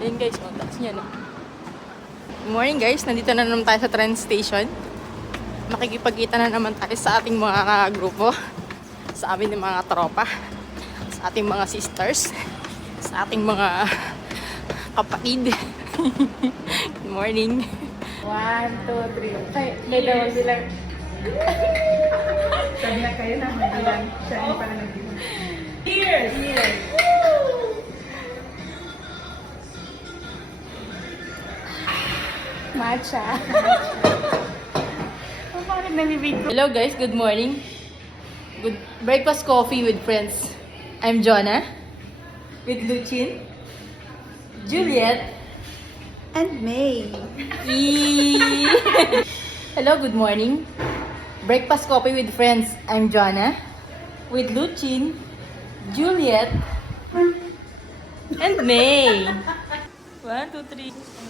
Ayun guys, ang taas niya, no? Good morning guys, nandito na naman tayo sa train station. Makikipagkita na naman tayo sa ating mga grupo, sa amin ng mga tropa, sa ating mga sisters, sa ating mga kapatid. Good morning. 1, 2, 3. Ay, may daw bilang. Sabi na kayo na magbilang. Siya hindi pala nagbilang. Here! Here! Matcha. Oh, bakit nalibig ko? Hello guys, good morning. Good breakfast coffee with friends. I'm Jonah. With Luchin. Juliet. And May. Hello, good morning. Breakfast coffee with friends. I'm Jonah. With Luchin. Juliet. And May. 1, 2, 3.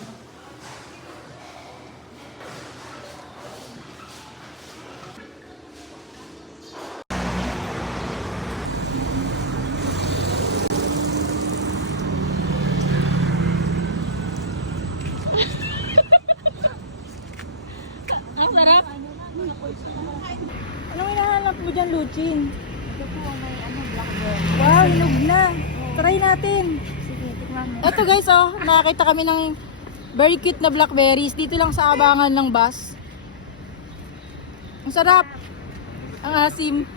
Ang sarap. Anong hinahanap mo dyan, Luchin? Wow, hinog na. Try natin. Sige, tikman mo. Ito guys, oh, nakakita kami ng very cute na blackberries dito lang sa abangan ng bus. Ang sarap. Ang asim.